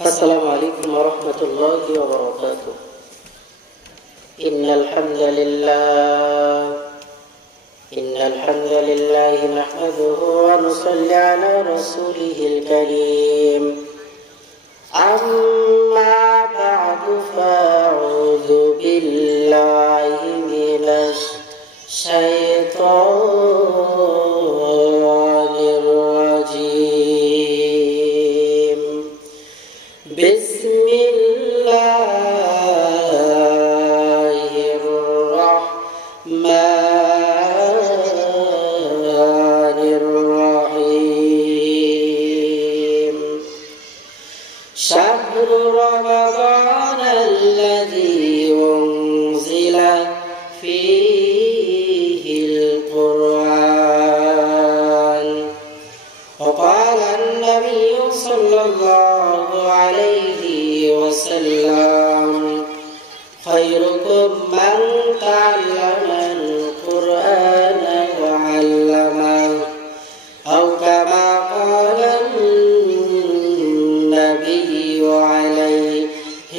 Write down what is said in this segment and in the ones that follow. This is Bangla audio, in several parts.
السلام عليكم ورحمة الله وبركاته. إن الحمد لله إن الحمد لله نحمده ونصلي على رسوله الكريم. أما بعد فأعوذ بالله من الشيطان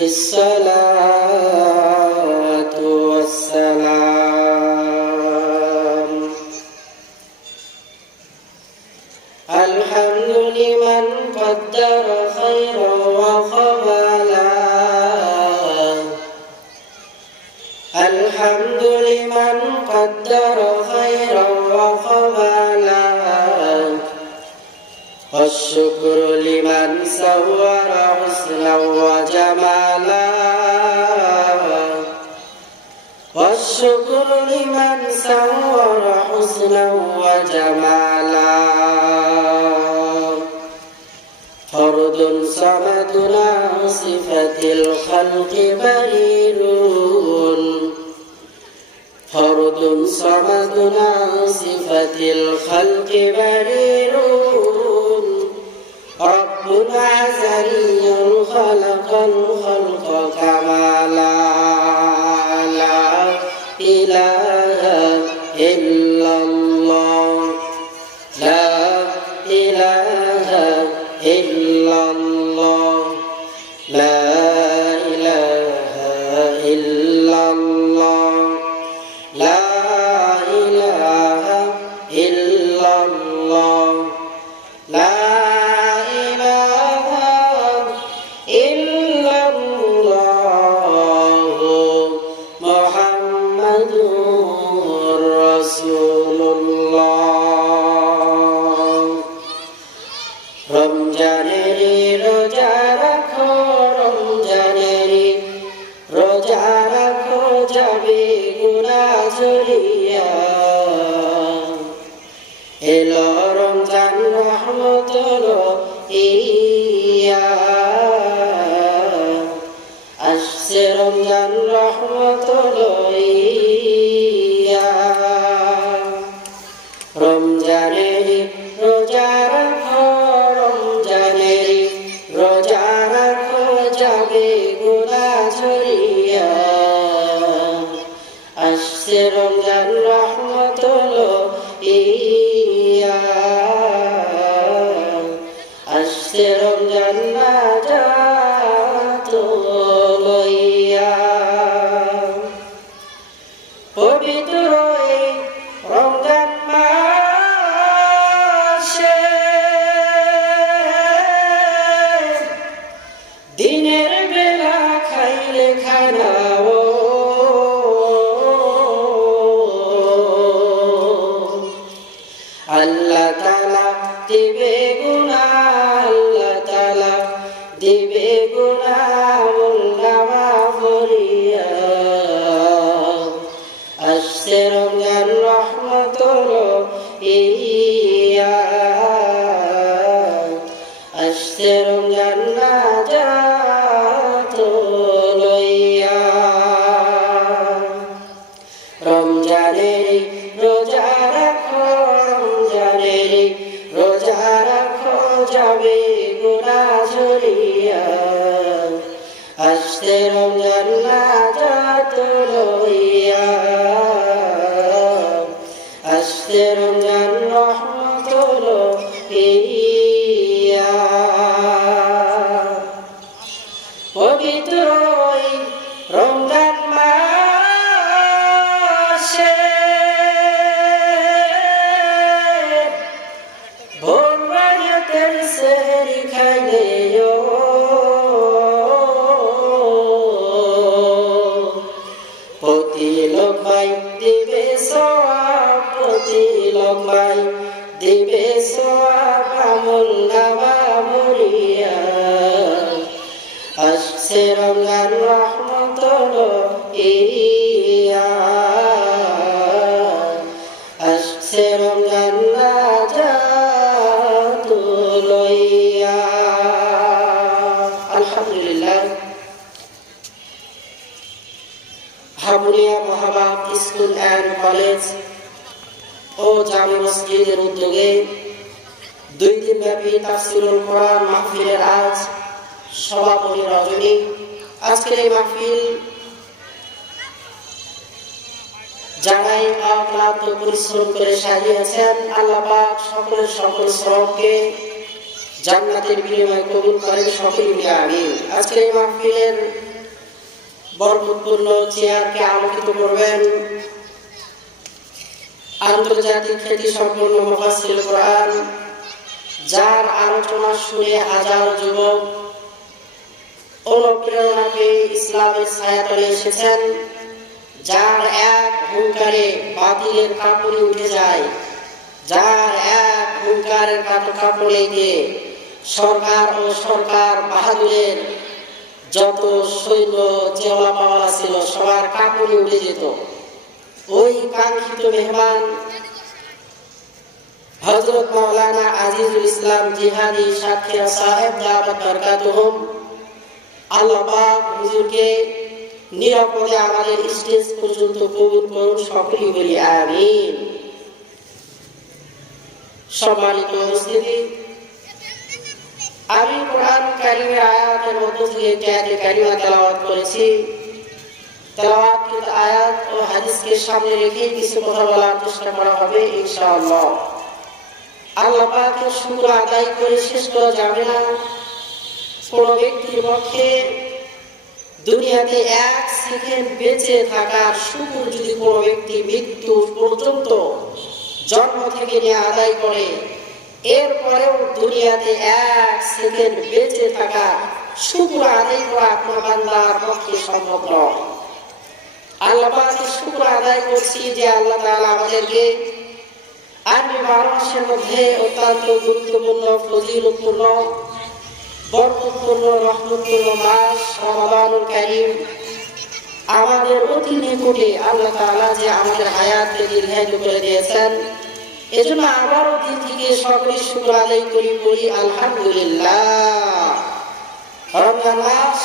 الصلاة যাবে গুণা ঝরিয়া এলো রমজান রহমতর ইয়া আসছে রমজান রহমতর আসতে রমজান আলহামদুলিল্লাহ হাবুলিয়া মহাবাব স্কুল অ্যান্ড কলেজ ও জামি মসজিদের উদ্যোগে দুই দিন ব্যাপী তাফসিরুল কোরআন মাহফিলের আজ সমাপনী রজনী। আজকের এই মাহফিল যারাই অক্লান্ত পরিশ্রম করে সাজিয়েছেন। আল্লাহ সকলের সকল শ্রমকে জান্নাতের বিনিময়ে কবুল করেন সকলে মিলে আমিন। আজকের এই মাহফিলের বরকতপূর্ণ চেয়ারকে আলোকিত করবেন আন্তর্জাতিক খ্যাতি সম্পন্ন মুফাসসির কোরআন, যার আলোচনা শুনে হাজার যুবক অনুপ্রেরণা পেয়ে ইসলামের ছায়াতলে এসেছেন, যার এক হুঙ্কারে বাতিলের কাপড়ে উঠে যায়, যার এক হুঙ্কারের কাপড়ে গিয়ে সরকার ও সরকার বাহাদুরের যত সৈন্য চেওলা পাওয়ালা ছিল, সবার কাপড়ে উঠে যেত। ওই কাঙ্ক্ষিত মেহমান হজরত মাওলানা আজিজুল ইসলাম জিহাদি সাক্ষী সাহেব দাওয়াত বরকাতুহুম। আল্লাহ হুজুরকে নিরাপদে আমাদের স্টেজ পর্যন্ত কবুল করুন, সকলেই বলি আমিন। সম্মানিত আমি কোরআন কারিমের আয়াতের মধ্য একটি আয়াতে কারিমা তেলাওয়াত করেছি কিন্তু আয়াত ও হাদিসকে সামনে রেখে কিছু কথা বলার চেষ্টা করা হবে, ইনশাআল্লাহ। আল্লাহ পাকের শুক্র আদায় করে শেষ করা যাবে না। কোন ব্যক্তির পক্ষে দুনিয়াতে এক সেকেন্ড বেঁচে থাকার শুকুর যদি কোনো ব্যক্তি মৃত্যু পর্যন্ত জন্ম থেকে নিয়ে আদায় করে এরপরেও দুনিয়াতে এক সেকেন্ড বেঁচে থাকা শুকুর আদায় করা বান্দার পক্ষে সম্ভব নয়। আল্লাহ পাকের শুকুর আদায় করছি যে আল্লাহ তাআলা আমাদেরকে বারো মাসের মধ্যে অত্যন্ত গুরুত্বপূর্ণ, ফজিলতপূর্ণ, বরকতপূর্ণ, রহমতপূর্ণ মাস রমাদানুল কারীম আমাদের অতি নিকটে আল্লাহ তাআলা যে আমাদের হায়াতকে দীর্ঘায়িত করে দিয়েছেন। এজন্য আবারও দিন থেকে সকলে শুক্র আদায় করি বলি আলহামদুলিল্লাহ। রমজান মাস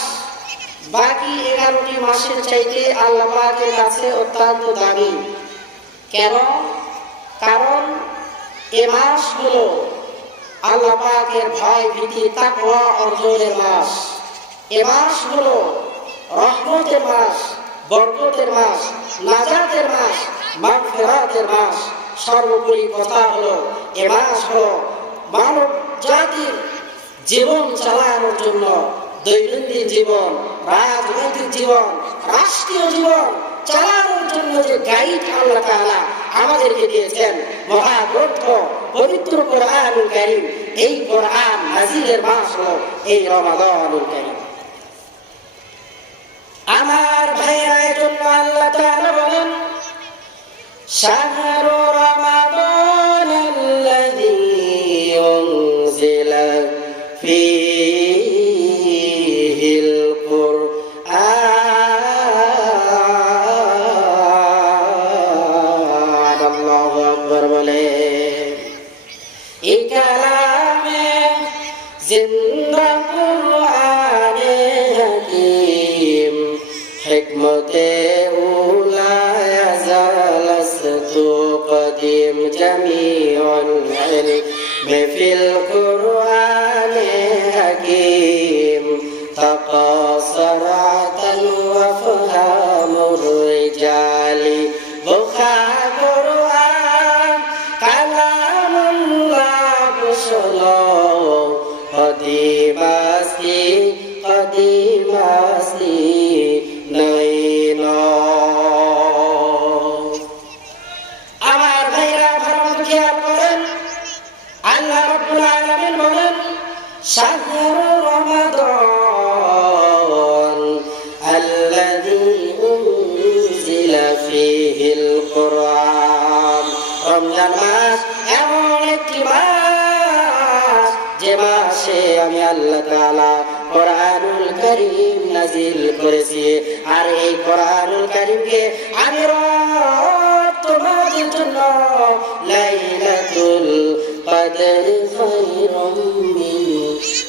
বাকি এগারোটি মাসের চাইতে আল্লাহ পাকের কাছে অত্যন্ত দামি। কেন? কারণ এ মাস হলো আল্লাহ পাকের ভয়, ভীতি, তাকওয়া অর্জনের মাস। এ মাস হলো রহমতের মাস, বরকতের মাস, নাজাতের মাস, মাগফিরাতের মাস। সর্বোপরি কথা হলো, এ মাস হলো মানব জাতির জীবন চালানোর জন্য দৈনন্দিন জীবন, রাজনৈতিক জীবন, রাষ্ট্রীয় জীবন চালানোর জন্য যে গাইড আল্লাহ তাআলা আমাদেরকে দিয়েছেন, মহাগ্রন্থ পবিত্র কোরআনুল কারীম, এই কোরআন নাজিলের মাস হলো এই রমাদানুল কারীম। আমার ভাইরা জন্য আল্লাহ তাআলা বলেন شهر رمضان الذي أنزل فيه القرآن الله أكبر বলে এই কালামে জিন্দা কোরআনে হাকিম হিকমতে কদিম জামিউল ইলম ফিল নাজিল করেছি। আর এই আমি তোমাদের জন্য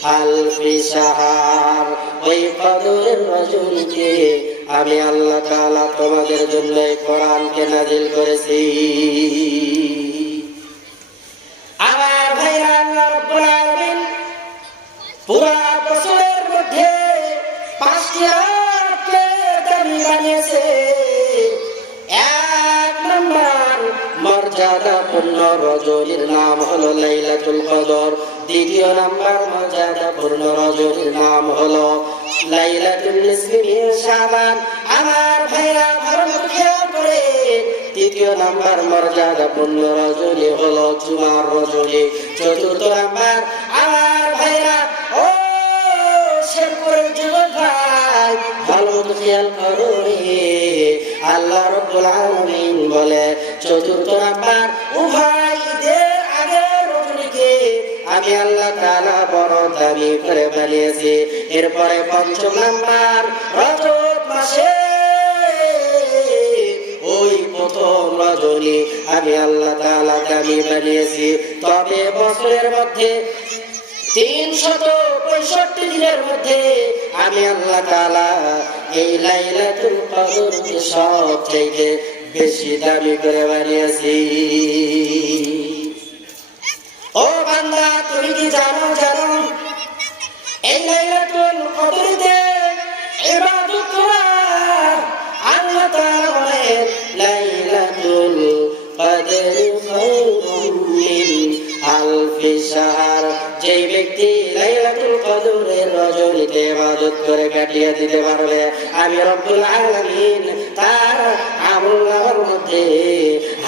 আলফি ওই আমি আল্লাহ তাআলা তোমাদের জন্য এই কোরআনকে নাজিল করেছি। আমার ভাইরা পুরা পাঁচটি এক নম্বর মর্যাদাপূর্ণ রজনীর নাম হলো লাইলাতুল কদর। দ্বিতীয় নাম্বার মর্যাদাপূর্ণ রজনীর নাম হলো লাইলাতুল নিসফি আমার ভাইরা ভালো খেয়াল করে তৃতীয় নাম্বার মর্যাদাপূর্ণ রজনী হলো জুমার রজনী। চতুর্থ নাম্বার ভালো খেয়াল করো রে। আল্লাহ রব্বুল আলামিন বলে, চতুর্থ নাম্বার, উভয় আগে রজনীকে আমি আল্লাহ তাআলা বড় দামি করে বানিয়েছি এরপরে পঞ্চম নাম্বার, রজত মাসে ওই প্রথম রজনী আমি আল্লাহ তাআলা দামি বানিয়েছি তবে বছরের মধ্যে তিনশত পঁয়ষট্টি দিনের মধ্যে আমি আল্লাহ তাআলা এই লাইলাতুল কদরকে সব চাইতে বেশি দামি করে বানিয়েছি। ও বান্দা, তুমি কি জানো জানো? এই লাইলাতুল কদরিতে ইবাদত করা আল্লাহ তাআলা বলেন, লাইলাতুল কদর খায়রুম মিন আলফি শাহর যেই ব্যক্তি লাইলাতুল কদরের রজনীতে ইবাদত করে কাটিয়ে দিতে পারবে, আমি রব্বুল আলামিন তার মধ্যে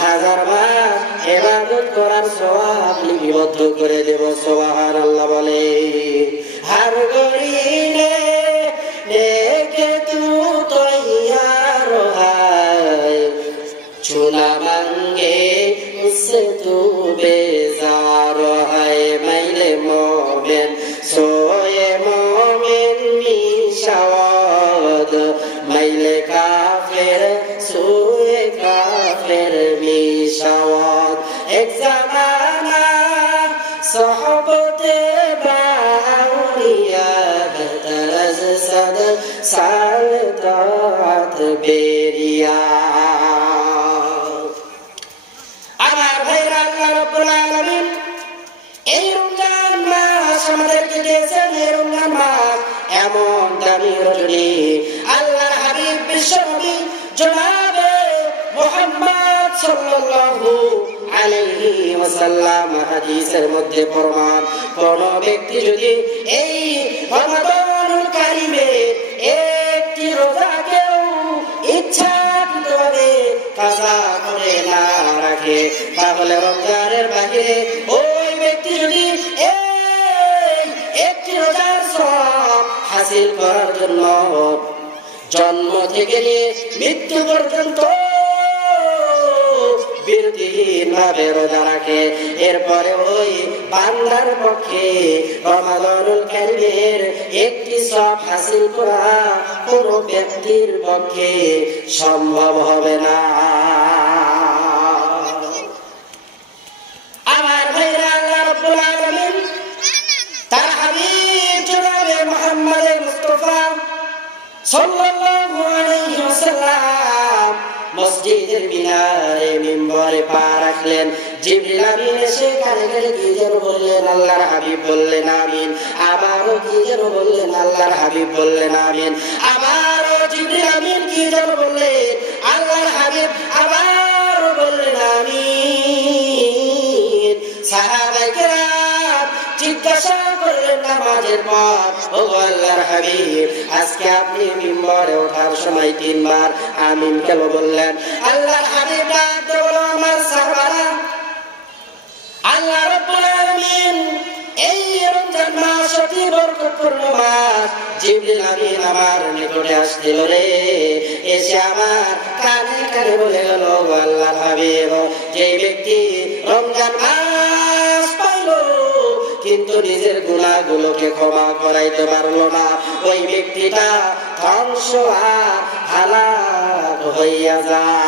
হাজার বার ইবাদত করার সওয়াব লিপিবদ্ধ করে দেব, সুবহানাল্লাহ বলে। হার গরিলে নেকে তু তৈয়ার হায় চুলা ভাঙ্গে বললেন সো হাদিসের মধ্যে প্রমাণ। কোন ব্যক্তি যদি এই কারিমে একটি রোজাকেও ইচ্ছাকৃতভাবে কাজা করে না রাখে, তাহলে রমজানের ওই ব্যক্তি যদি এই একটি রোজার সব হাসিল করার জন্য জন্ম থেকে নিয়ে মৃত্যু পর্যন্ত বৃত্তি লাভের দ্বারাকে এরপরে ওই বান্দার পক্ষে রমাদানুল কারিমের একটি সব হাসিল করা কোন ব্যক্তির পক্ষে সম্ভব হবে না। আমার ভাইরা আল্লাহ রাব্বুল আলামিন, তার হাবিব জনাবে মুহাম্মদ মুস্তাফা সাল্লাল্লাহু আলাইহি ওয়াসাল্লাম মসজিদের মিনারে মিম্বরে পা রাখলেন। জিবরিল সেখানে কানে কি যেন বললেন, আল্লাহর হাবিব বললেন, আমিন। আবারও কি যেন বললেন, আল্লাহর হাবিব বললেন, আমিন। আবারও জিবরিল আমিন কি যেন বললেন, আল্লাহর হাবিব আবারও নামাজের পর ও আল্লাহর হাবিব, আজকে আপনি মিম্বরে ওঠার সময় তিনবার আমিন কেন বললেন? আল্লাহর হাবিব আমার সাহাবারা। আল্লাহ আলামিন এই রমজান মাস অতি বরকতপূর্ণ মাস। জিবরিল আমিন আমার নিকটে আসছিল রে। এসে আমার কানে কানে বলে গেল, ও আল্লাহর হাবিব, যে ব্যক্তি রমজান মাস পাইলো কিন্তু নিজের গুণাগুলোকে ক্ষমা করাইতে পারল না। ওই ব্যক্তিটা ধ্বংস হালাক হইয়া যায়।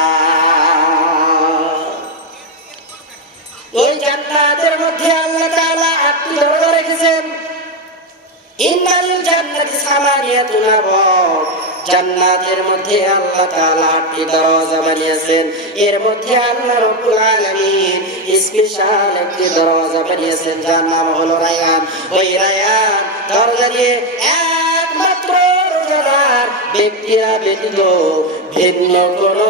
ওই জান্নাতের মধ্যে আল্লাহ তাআলা আটটি দরজা রেখেছেন। ইন্নাল জান্নাতি সামানিয়াতুন আবওয়াব। জান্নাতের মধ্যে আল্লাহ তাআলা আটটি দরজা বানিয়েছেন। এর মধ্যে আল্লাহ রাব্বুল আলামিন স্পেশাল একটি দরজা বানিয়েছেন, যার নাম হলো রায়ান। ওই রায়ান দরজা দিয়ে একমাত্র রোজাদার ব্যক্তিরা ব্যতীত ভিন্ন কোনো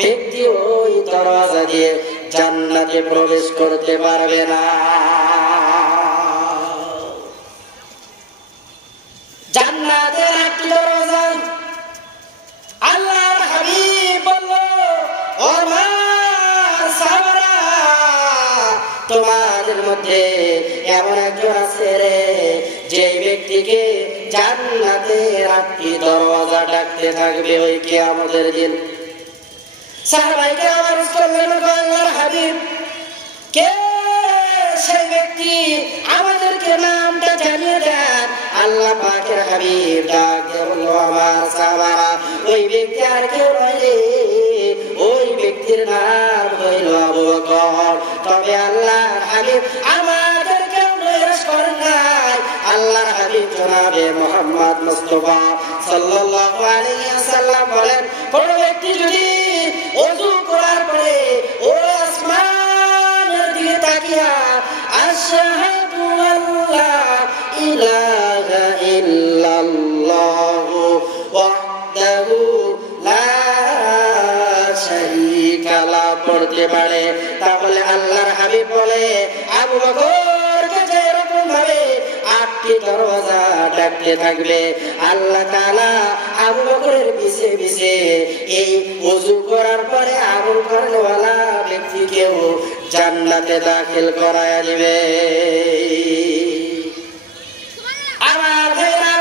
ব্যক্তি ওই দরজা দিয়ে জান্নাতে প্রবেশ করতে পারবে না। তোমাদের মধ্যে এমন একজন আছে রে, যে ব্যক্তিকে জান্নাতের একটি দরজা ডাকতে থাকবে ওই কে আমাদের দিন আমার হাবিব, কে সেই ব্যক্তি? আমাদেরকে নামটা জানিয়ে দেন। আল্লাহ পাকের হাবিব ডাক বলল, আমার ওই ব্যক্তি আর কেউ নয় রে। ওই ব্যক্তির নাম হইল আবু তবে আল্লাহ হাবিব আমাদেরকে নিরাশ করেন নাই। আল্লাহর হাবিব জনাবে মোহাম্মদ মুস্তাফা সাল্লাল্লাহু আলাইহি ওয়াসাল্লাম বলেন, কোন ব্যক্তি যদি ওযু করার পরে ও আসমানের দিকে তাকিয়া, আশহাদু আল্লা ইলাহা ইল্লাল্লাহু পড়তে পারে। তাহলে আল্লাহর হাবিব বলে, আবু বকরকে যেরকম ভাবে আটটি ডাকতে থাকবে, আল্লাহ তাআলা আবু বকরের পিছে পিছে এই ওযু করার পরে ব্যক্তিকেও জান্নাতে দাখিল করায় দিবে। আমার ভাইরা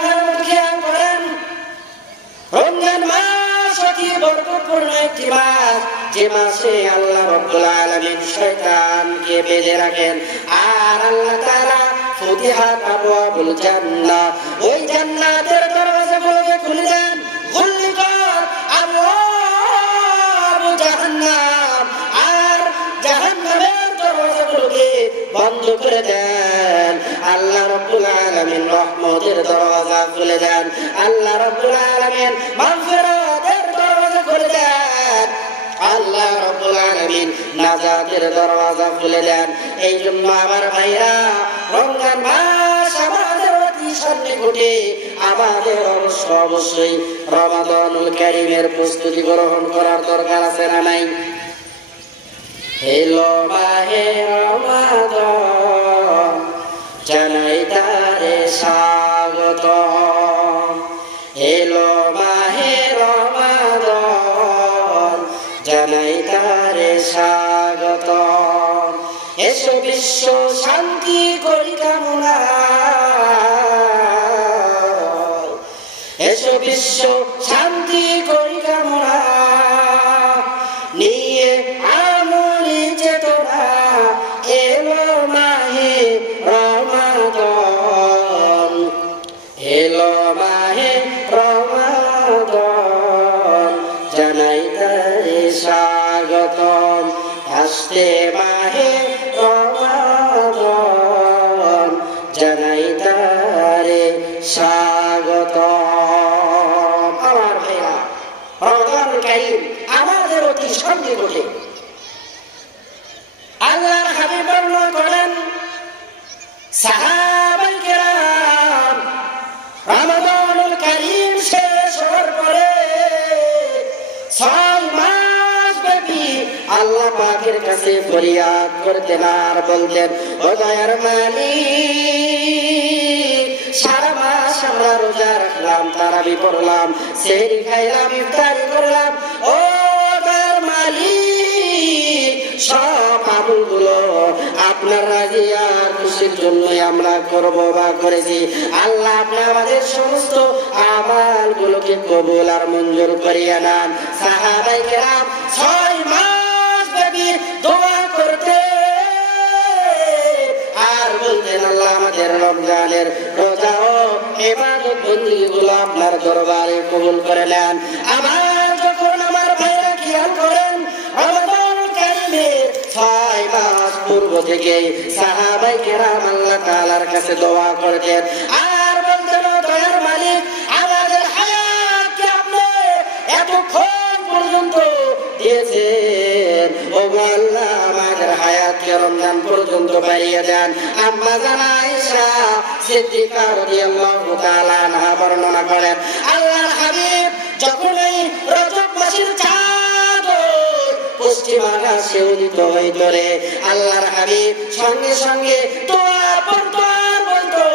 খেয়াল করেন রমজান মাস অতি বরকতপূর্ণ একটি মাস যে মাসে আল্লাহ রব্বুল আলামিন শয়তানকে বেঁধে রাখেন, আর আল্লাহ তাআলা ফুতিহাত আবওয়াবুল জান্নাহ। ওই জান্নাতের দরওয়াজাগুলোকে খুলে দেন গুল্লিকাত আবওয়াবু জাহান্নাম। আর জাহান্নামের দরওয়াজাগুলোকে বন্ধ করে দেন, আল্লাহ রব্বুল আলামিন রহমতের দরওয়াজা খুলে দেন। আল্লাহ রব্বুল আলামিন দেন আল্লাহ রব্বুল আলামিন নাজাতের দরওয়াজা খুলে দেন। এই জন্য আমার ভাইরা রমজান মাস আমাদের অতি সন্নিকটে, আমাদের অবশ্য অবশ্যই রমাদানুল প্রস্তুতি গ্রহণ করার দরকার আছে না নাই? এলো মাহে রমাদান, জানাই তারে স্বাগত স্বাগত এসো বিশ্ব শান্তি করি কামনা। এসো বিশ্ব শান্তি করি কামনা। নিয়ে আমলি চেতনা, এলো মাহে রমাদন এলো মাহে কাছে ফরিয়াদ করতেন আর বলতেন দয়ার মালিক, সারা মাস আমরা রোজা রাখলাম, তারাবি পড়লাম, সেহরি খাইলাম, ইফতারি করলাম। ও মালিক, সব আপনার রাজি আর খুশির আমরা করব বা করেছি। আল্লাহ আমাদের সমস্ত আমালগুলোকে কবুল আর মঞ্জুর করিয়া নেন। সাহাবাই ছয় মাস ব্যাপী দোয়া করতে। আর বলতেন, আল্লাহ আমাদের রমজানের রোজা ও এবাদত বন্দিগুলো আপনার দরবারে কবুল করে নেন। আবার যখন আমার ভাইরা খেয়াল করেন রমজান কারিমের ছয় মাস পূর্ব থেকে সাহাবাই কেরাম আল্লাহ তাআলার কাছে দোয়া করতেন। আর বলতেন দয়ার মালিক, আমাদের হায়াতকে আপনি এতক্ষণ পর্যন্ত দিয়েছেন। পর্যন্ত বাড়িয়ে দেন। আম্মা জানা সিদ্দিকা তাআলা বর্ণনা করেন, আল্লাহর হাবিব যখন এই রজব মাসের চাঁদ পশ্চিম আকাশে উদিত হইত রে, আল্লাহর হাবিব সঙ্গে সঙ্গে দোয়া পড়তো, বলতো,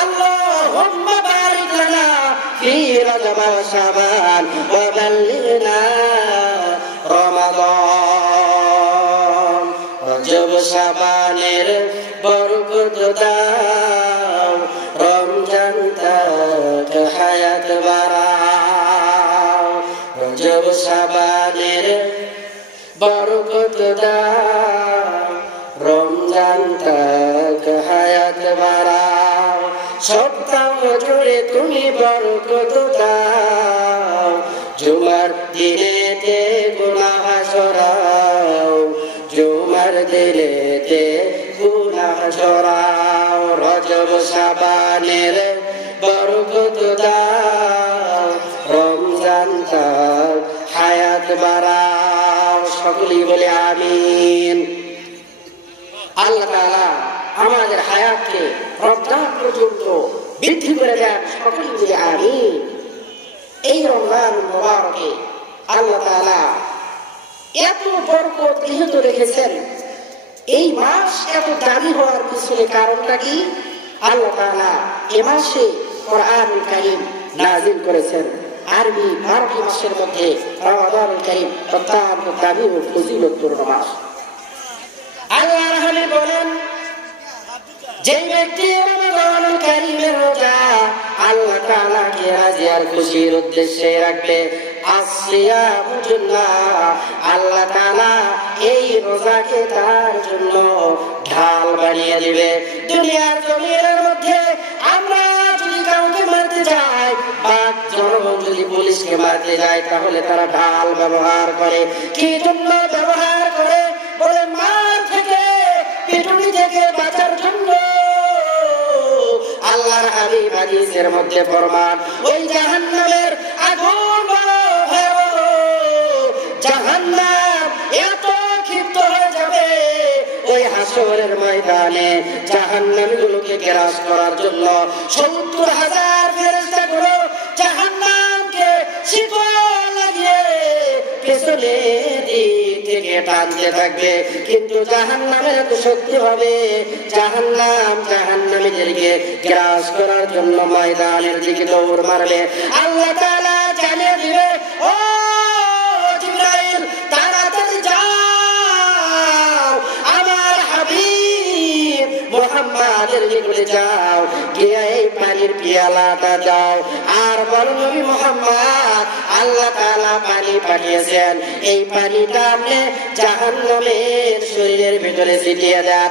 আল্লাহুম্মা বারিক লানা ফি রজব শাবান ওয়া বাল্লিগনা বরকত দাও, রমজান তাক হায়াত বাড়াও, রজব শাবানের বরকত দাও, রমজান তাক হায়াত বাড়াও, সপ্তাহ জুড়ে তুমি বরকত দাও, জুমার দিনেতে গুনাহ সরাও, জুমার দিনেতে সরাও রজব সাবানের বরকত দাও রমজান তাক হায়াত বাড়াও, সকলেই বলে আমিন। আল্লাহ তাআলা আমাদের হায়াতকে রমজান পর্যন্ত বৃদ্ধি করে দেন, সকলেই বলে আমিন। এই রমজান মোবারকে আল্লাহ তাআলা এত বরকত নিহত রেখেছেন এই মাস এত দামি হওয়ার পিছনে কারণটা কি? আল্লাহ এ মাসে কোরআনুল কারীম নাজিল করেছেন। আরবি আরবি মাসের মধ্যে রমাদানুল কারীম অত্যন্ত দামি ও ফজিলতপূর্ণ মাস। আল্লাহ বলেন যে ব্যক্তি কারীমের রোজা আল্লাহ তাআলাকে রাজি আর খুশির উদ্দেশ্যে রাখবে এই রোজাকে তার জন্য ঢাল বানিয়ে দিবে। দুনিয়ার জমিনের মধ্যে আমরা যদি কাউকে মারতে যাই বা জনগণ যদি পুলিশকে মারতে যায়, তাহলে তারা ঢাল ব্যবহার করে। কি জন্য ব্যবহার করে? বলে, মার থেকে, পিটুনি থেকে বাঁচার জন্য। আল্লাহর হাবিব হাদিসের মধ্যে ফরমান ওই জাহান্নামের হাসরের ময়দানে জাহান্নামীগুলোকে গ্রাস করার জন্য সত্তর হাজার ফেরেশতা গুলো জাহান্নামকে শিকল লাগিয়ে পেছনে কিন্তু জাহান্নামের এত শক্তি হবে জাহান্নাম করার জন্য ময়দানের দিকে দৌড় মারবে। আল্লাহ জানিয়ে দিবে, ও মোহাম্মদের নিকটে যাও, গিয়ে এই পানির পিয়ালাটা দাও। আর বলো, নবী মোহাম্মদ, আল্লাহ তাআলা পানি পাঠিয়েছেন। এই পানিটা আপনি জাহান্নামের শরীরের ভিতরে ছিটিয়ে দেন।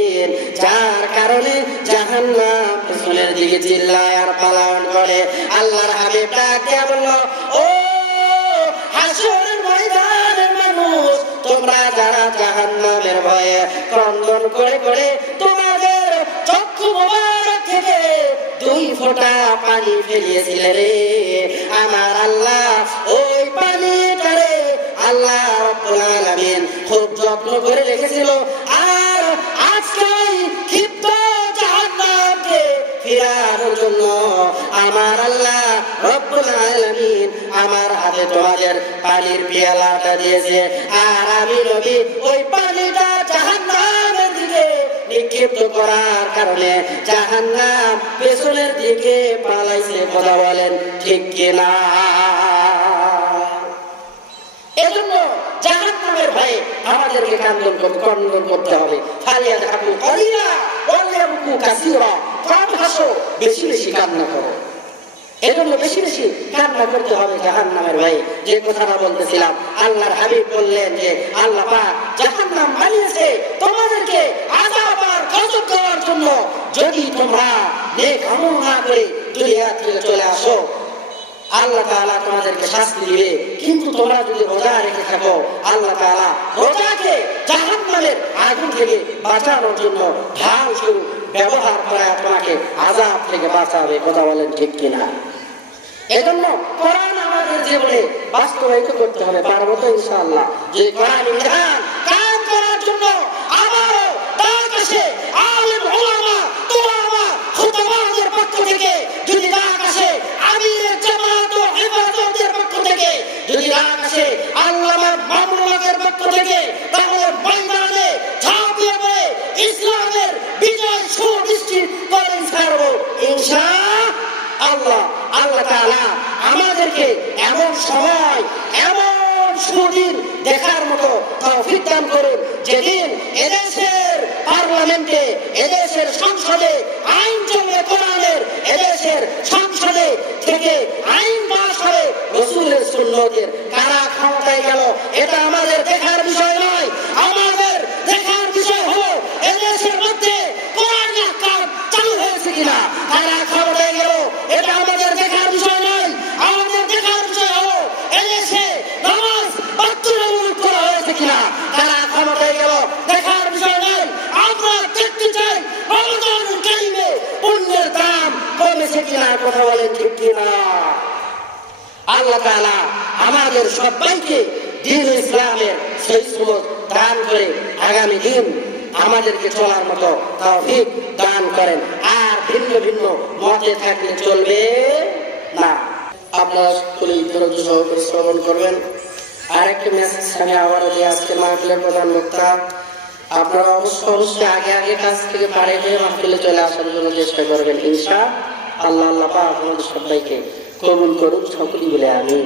যার কারণে জাহান্নাম পেছনের দিকে চিল্লায় আর পালন করে। আল্লাহর হাবিব ডাক বলল ও তোমরা যারা জাহান্নামের ভয়ে ক্রন্দন করে করে তোমাদের চক্ষু মোবারক থেকে দুই ফোঁটা পানি ফেলিয়েছিলে রে। আমার আল্লাহ ওই পানিটারে আল্লাহ রব্বুল আলামিন খুব যত্ন করে রেখেছিল। ফিরানোর জন্য। আমার আল্লাহ রব্বুল আলামিন আমার হাতে তোমাদের পানির পেয়ালাটা দিয়েছে। আর আমি নবী, ওই পানিটা জাহান্নামের দিকে নিক্ষিপ্ত করার কারণে জাহান্নাম পেছনের দিকে পালাইছে, কথা বলেন ঠিক কিনা? এজন্য জাহান্নামের ভয়ে আমাদেরকে কান্দন করতে হবে। ফালিয়া থাকু কলিয়া অল্যাবকু কাসিরা, কম হাসো, বেশি বেশি কান্না করো। এজন্য বেশি বেশি কান্না করতে হবে যে কথাটা বলতেছিলাম, আল্লাহর হাবিব বললেন যে, আল্লাহ পাক জাহান্নাম বানিয়েছে, তোমাদেরকে আযাব আর গজব দেওয়ার জন্য যদি তোমরা নেক আমল না করে দুনিয়া চলে আসো আল্লাহ তাআলা তোমাদেরকে শাস্তি দিবে। কিন্তু তোমরা যদি রোজা রেখে থাকো, আল্লাহ তাআলা রোজাকে জাহান্নামের আগুন থেকে বাঁচানোর জন্য ঢাল স্বরূপ ব্যবহার করে তোমাকে আযাব থেকে বাঁচাবে, কথা বলেন ঠিক কিনা? এজন্য কোরআন আমাদের জীবনে বাস্তবায়িত করতে হবে, পারব তো ইনশাআল্লাহ। যে কোরআন বিধান কায়েম করার জন্য আমারও তার কাছে আলেম ওলামা তোলামা খুতবাদের পক্ষ থেকে যদি ডাক আসে আমিরের জামাত ও হেফাজতের পক্ষ থেকে যদি ডাক আসে আল্লামা মামুনুলের পক্ষ থেকে তাহলে ময়দানে ঝাঁপিয়ে পড়ে ইসলামের বিজয় সুনিশ্চিত করে ছাড়বো। ইনশা আল্লাহ। আল্লাহ তাআলা আমাদেরকে এমন সময় সুদিন দেখার মতো তৌফিক দান করুন। যেদিন এদেশের পার্লামেন্টে, এদেশের সংসদে আইন চলবে কোরআনের, এদেশের সংসদে থেকে আইন পাস হবে রসুলের সুন্নতের। কারা ক্ষমতায় গেল, এটা আমাদের দেখার বিষয় নয়। আমাদের দেখার বিষয় হলো, এদেশের মধ্যে কোরআন কাজ চালু হয়েছে কিনা? কারা ক্ষমতায় গেল, এটা আমাদের দেখার বিষয় নয় আমাদের দেখার বিষয় হলো এদেশে নামাজ বাধ্যতামূলক করা হয়েছে কিনা কারা ক্ষমতায় গেল দেখার বিষয় নয় আমরা দেখতে চাই রমজান কারিমে পুণ্যের দাম কমেছে কিনা কথা বলেন ঠিক কিনা? আল্লাহ তাআলা আমাদের সবাইকে দিন ইসলামের সেই সুযোগ দান করে আগামী দিন আমাদেরকে চলার মতো তৌফিক দান করেন। আর ভিন্ন ভিন্ন মতে থাকলে চলবে না। আপনারা সকলেই ধৈর্য সহকারে শ্রবণ করবেন। আরেকটি মেসেজ আমি আবারও দিয়ে আজকে মাহফিলের প্রধান বক্তা, আপনারা অবশ্য অবশ্যই আগে আগে কাজ থেকে দিয়ে মাহফিলে চলে আসার জন্য চেষ্টা করবেন, ইনশা আল্লাহ আল্লাহ আপনাদের সবাইকে কবুল করুন সকলেই বলে আমি